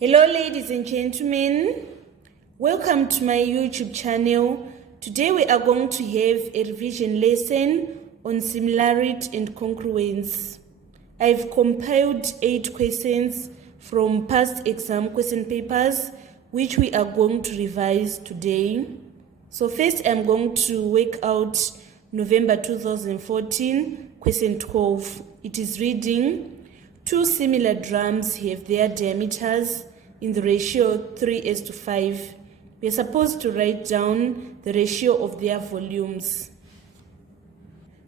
Hello ladies and gentlemen, welcome to my YouTube channel. Today we are going to have a revision lesson on similarity and congruence. I've compiled 8 questions from past exam question papers which we are going to revise today. So first I'm going to work out November 2014 question 12. It is reading: two similar drums have their diameters in the ratio 3:5. We are supposed to write down the ratio of their volumes.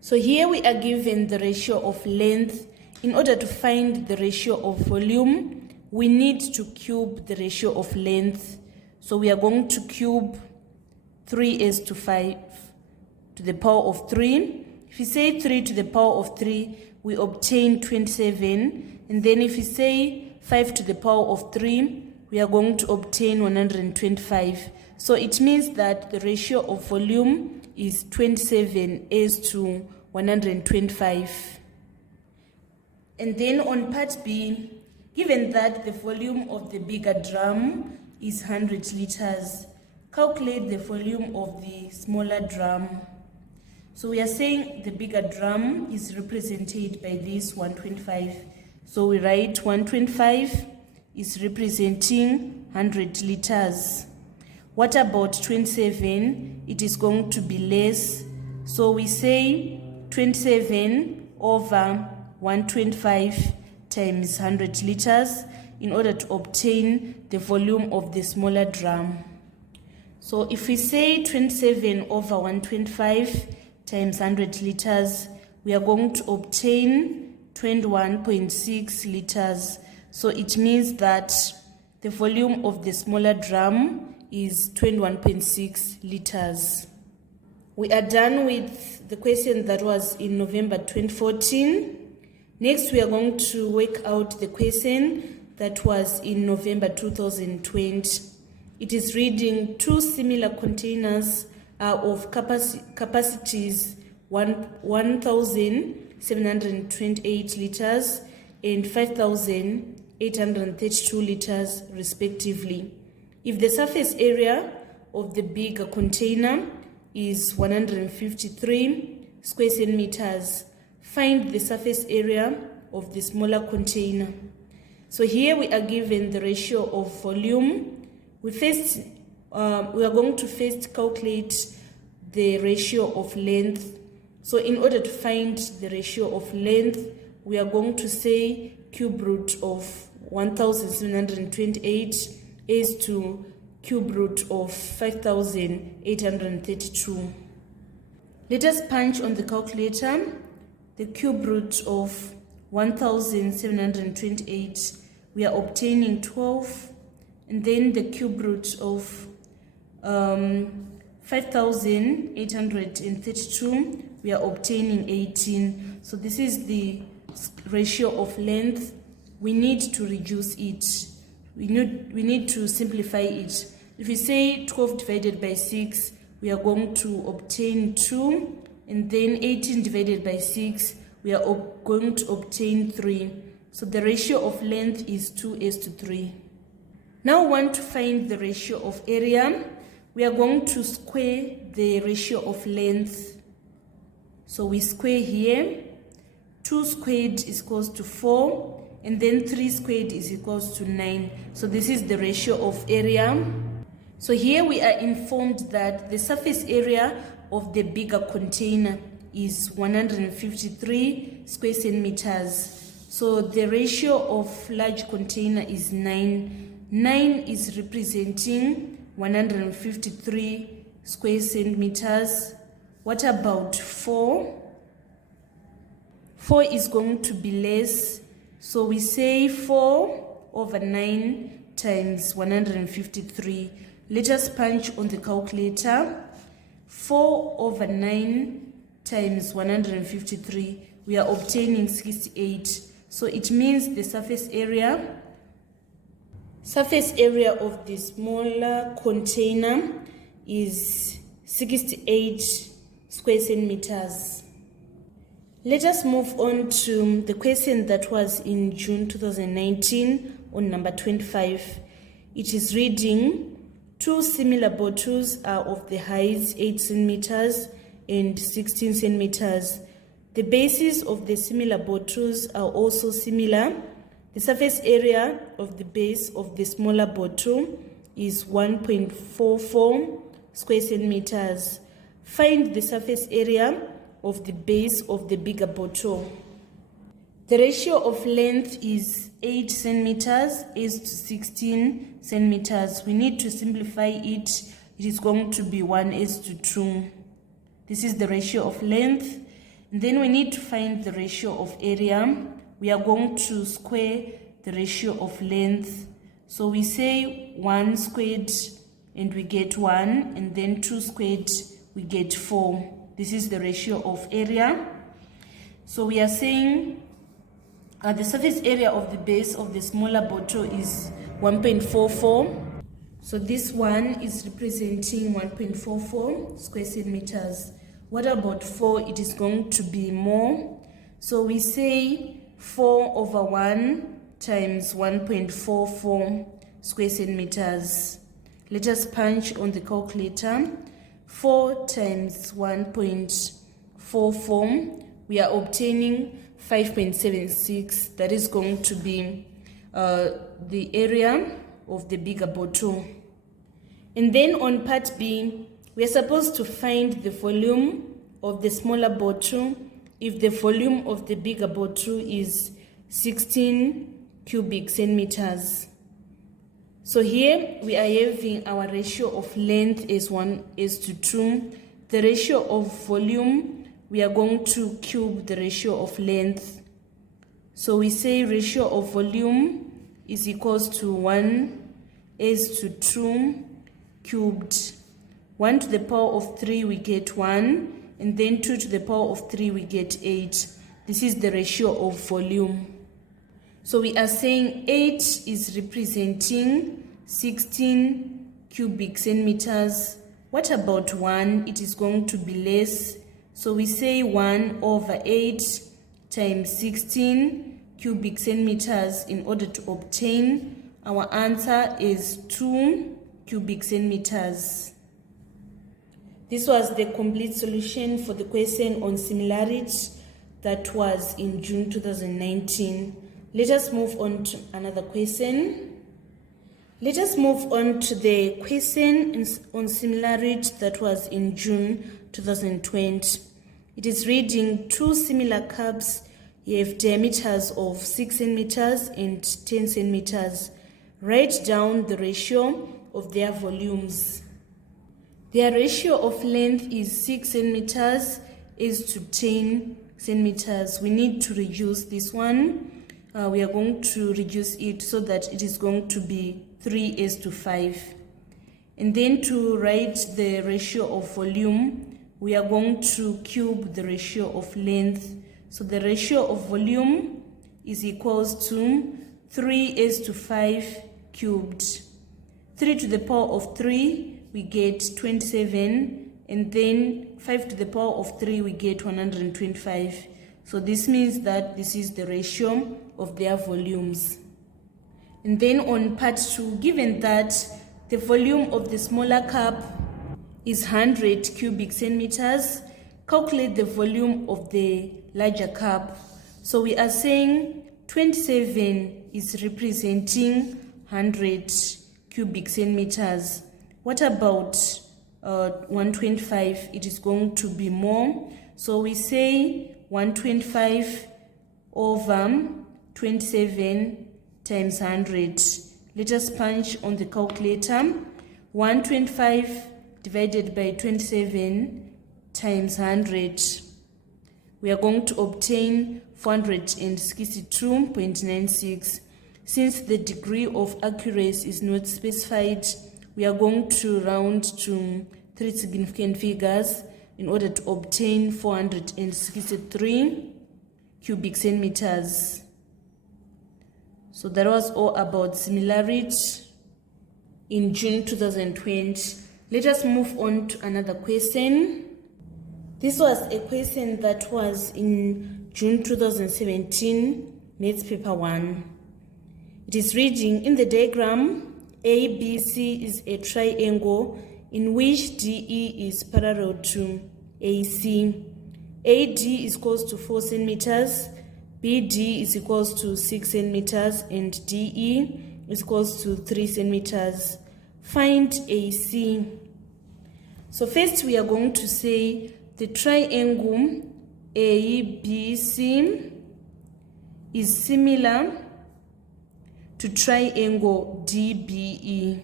So here we are given the ratio of length. In order to find the ratio of volume, we need to cube the ratio of length. So we are going to cube 3:5 to the power of 3. If you say 3 to the power of 3, we obtain 27. And then if you say 5 to the power of 3, we are going to obtain 125. So it means that the ratio of volume is 27:125. And then on part B, given that the volume of the bigger drum is 100 liters, calculate the volume of the smaller drum. So we are saying the bigger drum is represented by this 125. So we write 125 is representing 100 liters. What about 27? It is going to be less. So we say 27 over 125 times 100 liters in order to obtain the volume of the smaller drum. So if we say 27 over 125 times 100 liters, we are going to obtain 21.6 liters. So it means that the volume of the smaller drum is 21.6 liters. We are done with the question that was in November 2014. Next, we are going to work out the question that was in November 2020. It is reading: two similar containers are of capacities 1,728 liters and 5,832 liters respectively. If the surface area of the bigger container is 153 square centimeters, find the surface area of the smaller container. So here we are given the ratio of volume. We are going to first calculate the ratio of length. So in order to find the ratio of length, we are going to say cube root of 1,728 is to cube root of 5,832. Let us punch on the calculator the cube root of 1,728. We are obtaining 12. And then the cube root of 5,832, we are obtaining 18. So this is the ratio of length. We need to reduce it. We need to simplify it. If we say 12 divided by 6, we are going to obtain 2. And then 18 divided by 6, we are going to obtain 3. So the ratio of length is 2:3. Now we want to find the ratio of area. We are going to square the ratio of length. So we square here. 2 squared is equals to 4, and then 3 squared is equals to 9. So this is the ratio of area. So here we are informed that the surface area of the bigger container is 153 square centimeters. So the ratio of large container is 9. 9 is representing 153 square centimeters. What about 4? 4 is going to be less. So we say 4 over 9 times 153. Let us punch on the calculator. 4 over 9 times 153. We are obtaining 68. So it means the surface area of the smaller container is 68 square centimeters. Let us move on to the question that was in June 2019 on number 25. It is reading, two similar bottles are of the heights 8 centimeters and 16 centimeters. The bases of the similar bottles are also similar. The surface area of the base of the smaller bottle is 1.44 square centimeters. Find the surface area of the base of the bigger bottle. The ratio of length is 8 centimeters is to 16 centimeters. We need to simplify it. It is going to be 1:2. This is the ratio of length. And then we need to find the ratio of area. We are going to square the ratio of length. So we say 1 squared and we get 1, and then 2 squared we get 4. This is the ratio of area. So we are saying the surface area of the base of the smaller bottle is 1.44. So this one is representing 1.44 square centimeters. What about 4? It is going to be more. So we say 4/1 times 1.44 square centimeters. Let us punch on the calculator. 4 times 1.44, we are obtaining 5.76. That is going to be the area of the bigger bottle. And then on part B, we are supposed to find the volume of the smaller bottle if the volume of the bigger bottle is 16 cubic centimeters. So here we are having our ratio of length is 1:2. The ratio of volume, we are going to cube the ratio of length. So we say ratio of volume is equals to 1:2 cubed. 1 to the power of 3 we get 1, and then 2 to the power of 3 we get 8. This is the ratio of volume. So we are saying 8 is representing 16 cubic centimeters. What about 1? It is going to be less. So we say 1/8 times 16 cubic centimeters in order to obtain our answer is 2 cubic centimeters. This was the complete solution for the question on similarity that was in June 2019. Let us move on to another question. Let us move on to the question on similarity that was in June 2020. It is reading, two similar cups have diameters of 6 centimeters and 10 centimeters. Write down the ratio of their volumes. Their ratio of length is 6 centimeters is to 10 centimeters. We need to reduce this one. We are going to reduce it so that it is going to be 3:5. And then to write the ratio of volume, we are going to cube the ratio of length. So the ratio of volume is equals to 3:5 cubed. 3 to the power of 3, we get 27, and then 5 to the power of 3, we get 125. So this means that this is the ratio of their volumes. And then on part 2, given that the volume of the smaller cup is 100 cubic centimeters, calculate the volume of the larger cup. So we are saying 27 is representing 100 cubic centimeters. What about 125? It is going to be more. So we say 125 over 27 times 100. Let us punch on the calculator. 125 divided by 27 times 100. We are going to obtain 462.96. Since the degree of accuracy is not specified, we are going to round to 3 significant figures in order to obtain 463 cubic centimeters. So that was all about similarity in June 2020. Let us move on to another question. This was a question that was in June 2017, Maths paper 1. It is reading in the diagram, ABC is a triangle in which DE is parallel to AC. AD is equals to 4 centimeters, BD is equals to 6 centimeters, and DE is equals to 3 centimeters. Find AC. So first we are going to say the triangle ABC is similar to triangle DBE.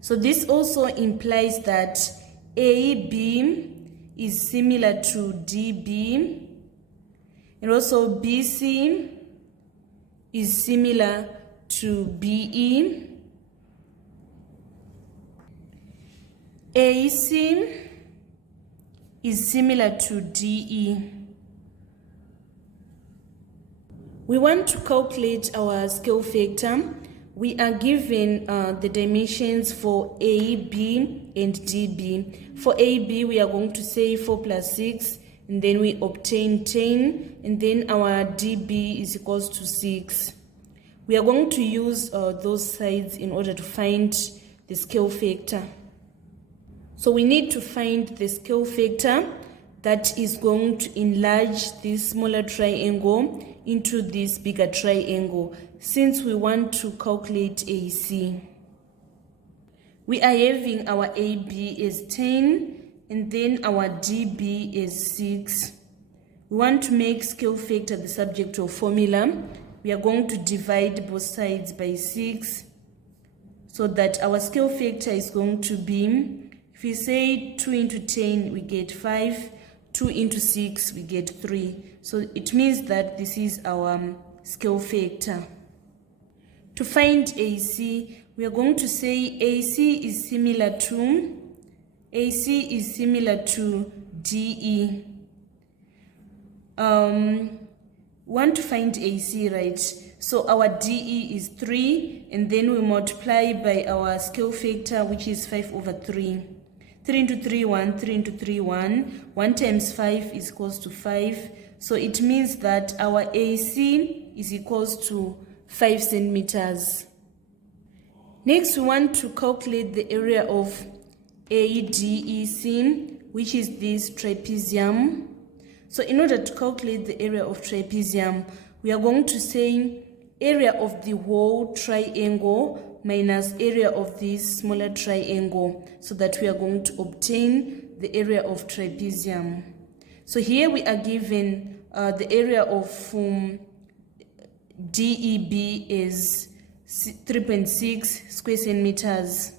So this also implies that AB is similar to DB, and also BC is similar to BE. AC is similar to DE. We want to calculate our scale factor. We are given the dimensions for AB and DB. For AB, we are going to say 4 plus 6, and then we obtain 10, and then our DB is equals to 6. We are going to use those sides in order to find the scale factor. So we need to find the scale factor that is going to enlarge this smaller triangle into this bigger triangle, since we want to calculate AC. We are having our AB is 10, and then our DB is 6. We want to make scale factor the subject of formula. We are going to divide both sides by 6, so that our scale factor is going to be, if we say 2 into 10, we get 5. 2 into 6, we get 3. So it means that this is our scale factor. To find AC, we are going to say AC is similar to DE. Want to find AC, right? So our DE is 3, and then we multiply by our scale factor, which is 5 over 3. 3 into 3, 1, 3 into 3, 1. 1 times 5 is equals to 5. So it means that our AC is equals to 5 centimeters. Next, we want to calculate the area of ADEC, which is this trapezium. So in order to calculate the area of trapezium, we are going to say area of the whole triangle minus area of this smaller triangle, so that we are going to obtain the area of trapezium. So here we are given the area of DEB is 3.6 square centimeters.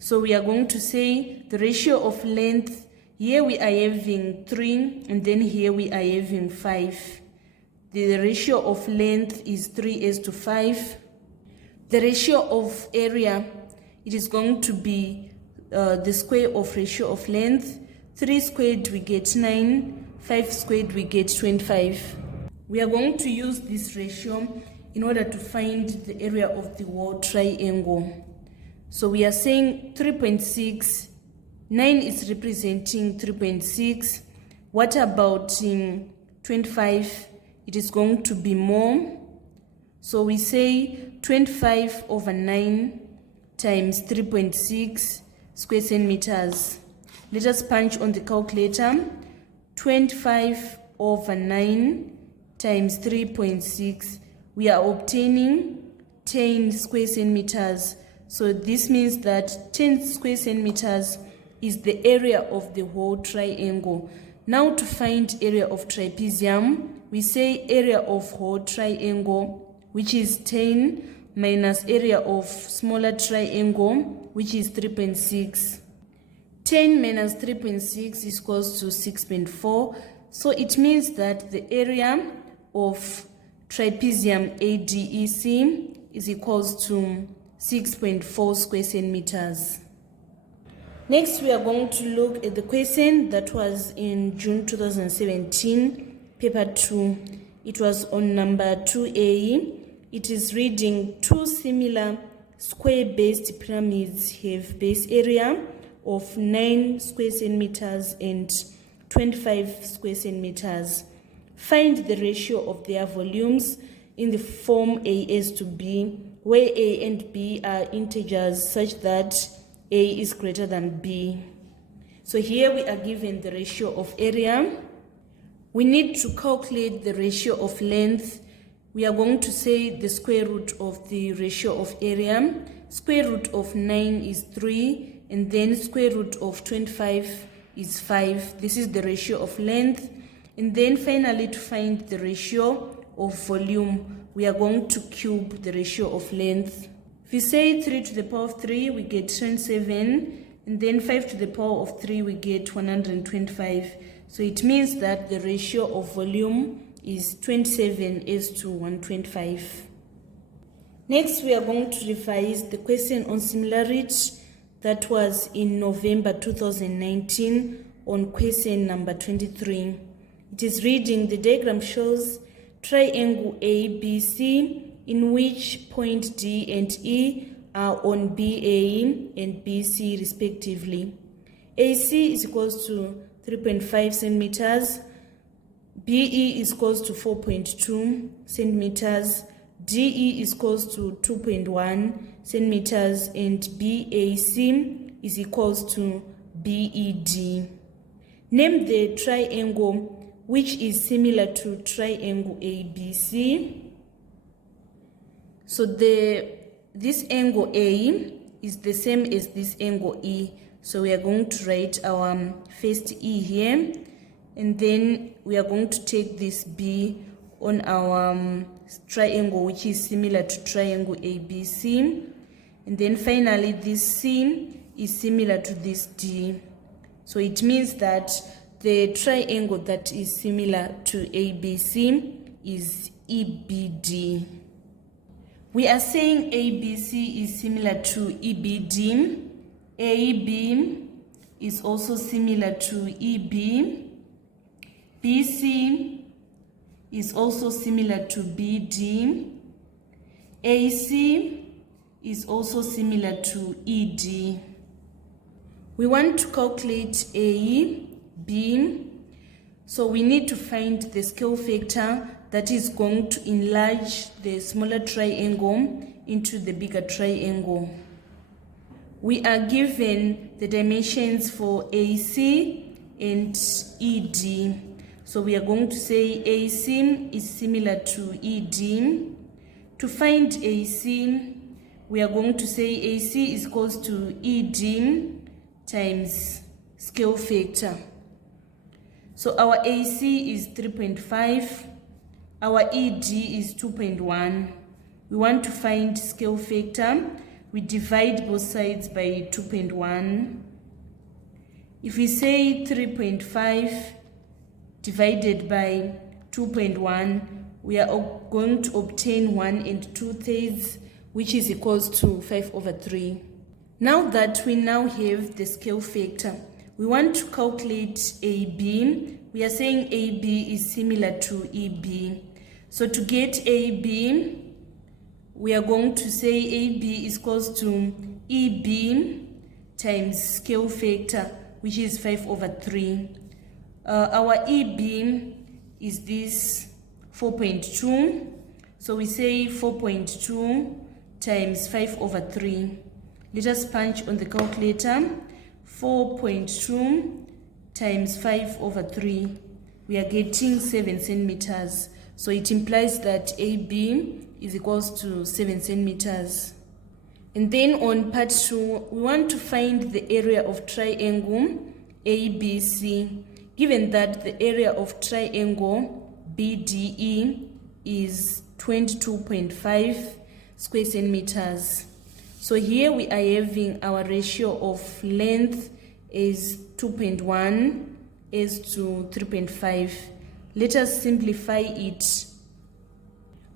So we are going to say the ratio of length, here we are having 3, and then here we are having 5. The ratio of length is 3:5. The ratio of area, it is going to be the square of ratio of length. 3 squared we get 9, 5 squared we get 25. We are going to use this ratio in order to find the area of the whole triangle. So we are saying 3.6, 9 is representing 3.6. What about 25? It is going to be more. So we say 25 over 9 times 3.6 square centimeters. Let us punch on the calculator. 25 over 9 times 3.6. We are obtaining 10 square centimeters. So this means that 10 square centimeters is the area of the whole triangle. Now to find area of trapezium, we say area of whole triangle, which is 10, minus area of smaller triangle, which is 3.6. 10 minus 3.6 is equals to 6.4. So it means that the area of trapezium ADEC is equals to 6.4 square centimeters. Next, we are going to look at the question that was in June 2017, paper 2. It was on number 2A. It is reading: two similar square-based pyramids have base area of 9 square centimeters and 25 square centimeters. Find the ratio of their volumes. in the form A is to B, where A and B are integers such that A is greater than B. So here we are given the ratio of area. We need to calculate the ratio of length. We are going to say the square root of the ratio of area. Square root of 9 is 3, and then square root of 25 is 5. This is the ratio of length. And then finally, to find the ratio of volume, we are going to cube the ratio of length. If we say 3 to the power of 3, we get 27, and then 5 to the power of 3, we get 125. So it means that the ratio of volume is 27 is to 125. Next, we are going to revise the question on similarity that was in November 2019 on question number 23. It is reading, the diagram shows triangle ABC in which point D and E are on BA and BC respectively. AC is equals to 3.5 centimeters, BE is equals to 4.2 centimeters, DE is equals to 2.1 centimeters, and BAC is equals to BED. Name the triangle which is similar to triangle ABC. So this angle A is the same as this angle E. So we are going to write our first E here, and then we are going to take this B on our triangle which is similar to triangle ABC, and then finally this C is similar to this D. So it means that the triangle that is similar to ABC is EBD. We are saying ABC is similar to EBD. AB is also similar to EB. BC is also similar to BD. AC is also similar to ED. We want to calculate A, B, so we need to find the scale factor that is going to enlarge the smaller triangle into the bigger triangle. We are given the dimensions for AC and ED. So we are going to say AC is similar to ED. To find AC, we are going to say AC is equals to ED times scale factor. So our AC is 3.5, our ED is 2.1. We want to find scale factor. We divide both sides by 2.1. If we say 3.5 divided by 2.1, we are going to obtain 1 2/3, which is equals to 5/3. Now that we now have the scale factor, we want to calculate AB. We are saying AB is similar to EB. So to get AB, we are going to say AB is equals to EB times scale factor, which is 5/3. Our EB is this 4.2. So we say 4.2 times 5/3. Let us punch on the calculator. 4.2 times 5/3. We are getting 7 centimeters. So it implies that AB is equals to 7 centimeters. And then on part 2, we want to find the area of triangle ABC. Given that the area of triangle BDE is 22.5 square centimeters. So here we are having our ratio of length is 2.1 is to 3.5. Let us simplify it.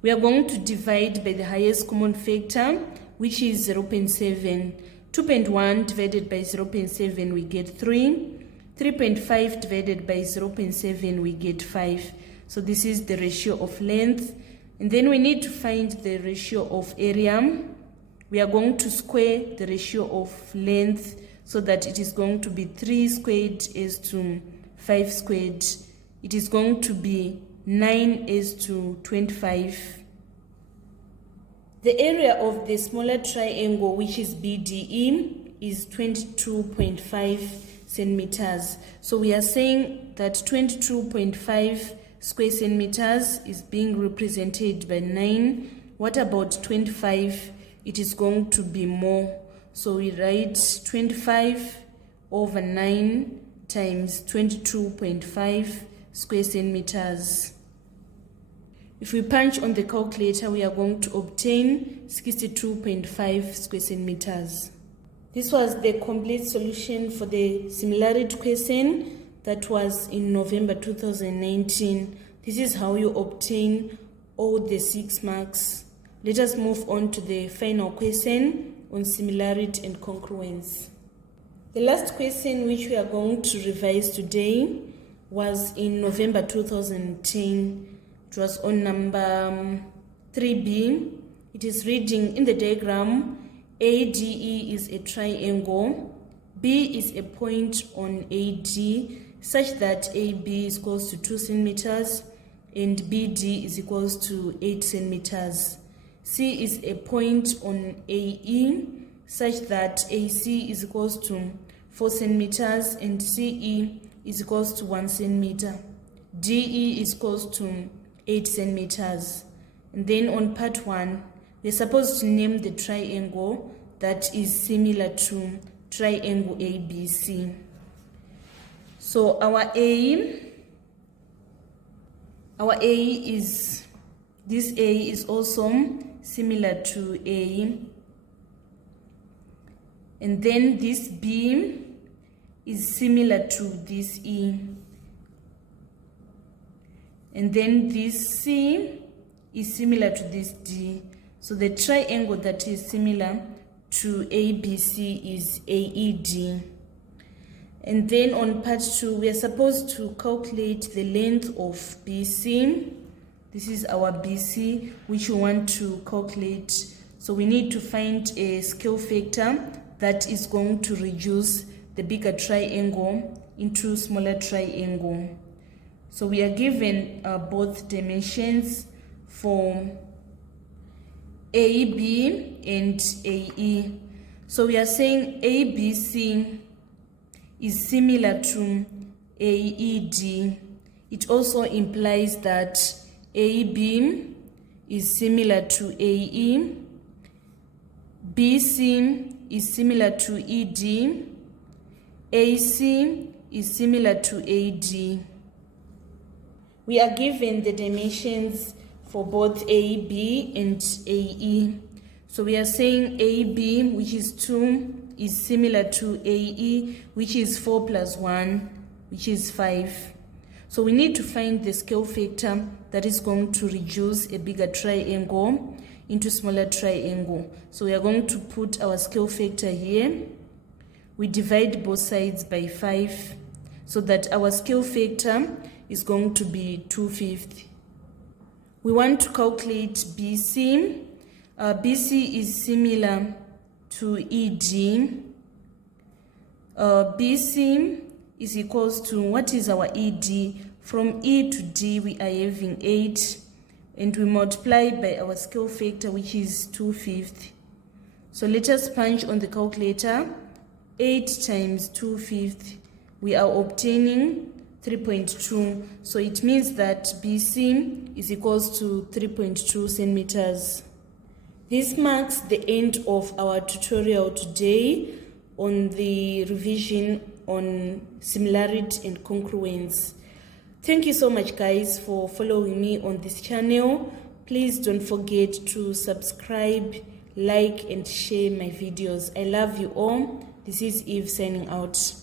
We are going to divide by the highest common factor, which is 0.7. 2.1 divided by 0.7, we get 3. 3.5 divided by 0.7, we get 5. So this is the ratio of length. And then we need to find the ratio of area. We are going to square the ratio of length so that it is going to be 3 squared is to 5 squared. It is going to be 9 is to 25. The area of the smaller triangle, which is BDE, is 22.5 centimeters. So we are saying that 22.5 square centimeters is being represented by 9. What about 25? It is going to be more. So we write 25 over 9 times 22.5 square centimeters. If we punch on the calculator, we are going to obtain 62.5 square centimeters. This was the complete solution for the similarity question that was in November 2019. This is how you obtain all the 6 marks. Let us move on to the final question on similarity and congruence. The last question which we are going to revise today was in November 2010. It was on number 3B. It is reading, in the diagram, ADE is a triangle, B is a point on AD such that AB is equals to 2 centimeters and BD is equals to 8 centimeters. C is a point on AE such that AC is equals to 4 centimeters and CE is equals to 1 centimeter. DE is equals to 8 centimeters. And then on part 1, we're supposed to name the triangle that is similar to triangle ABC. So our A is, this A is also similar to A. And then this B is similar to this E. And then this C is similar to this D. So the triangle that is similar to ABC is AED. And then on part 2, we are supposed to calculate the length of BC. This is our BC, which we want to calculate. So we need to find a scale factor that is going to reduce the bigger triangle into smaller triangle. So we are given both dimensions for AB and AE. So we are saying ABC is similar to AED. It also implies that AB is similar to AE, BC is similar to ED, AC is similar to AD. We are given the dimensions for both AB and AE. So we are saying AB, which is 2, is similar to AE, which is 4 plus 1, which is 5. So we need to find the scale factor that is going to reduce a bigger triangle into smaller triangle. So we are going to put our scale factor here. We divide both sides by 5 so that our scale factor is going to be 2/5. We want to calculate BC. BC is similar to ED. BC is equals to, what is our ED? From E to D we are having 8, and we multiply by our scale factor, which is 2/5. So let us punch on the calculator. 8 times 2/5, we are obtaining 3.2. So it means that BC is equals to 3.2 centimeters. This marks the end of our tutorial today on the revision on similarity and congruence. Thank you so much, guys, for following me on this channel. Please don't forget to subscribe, like, and share my videos. I love you all. This is Eve signing out.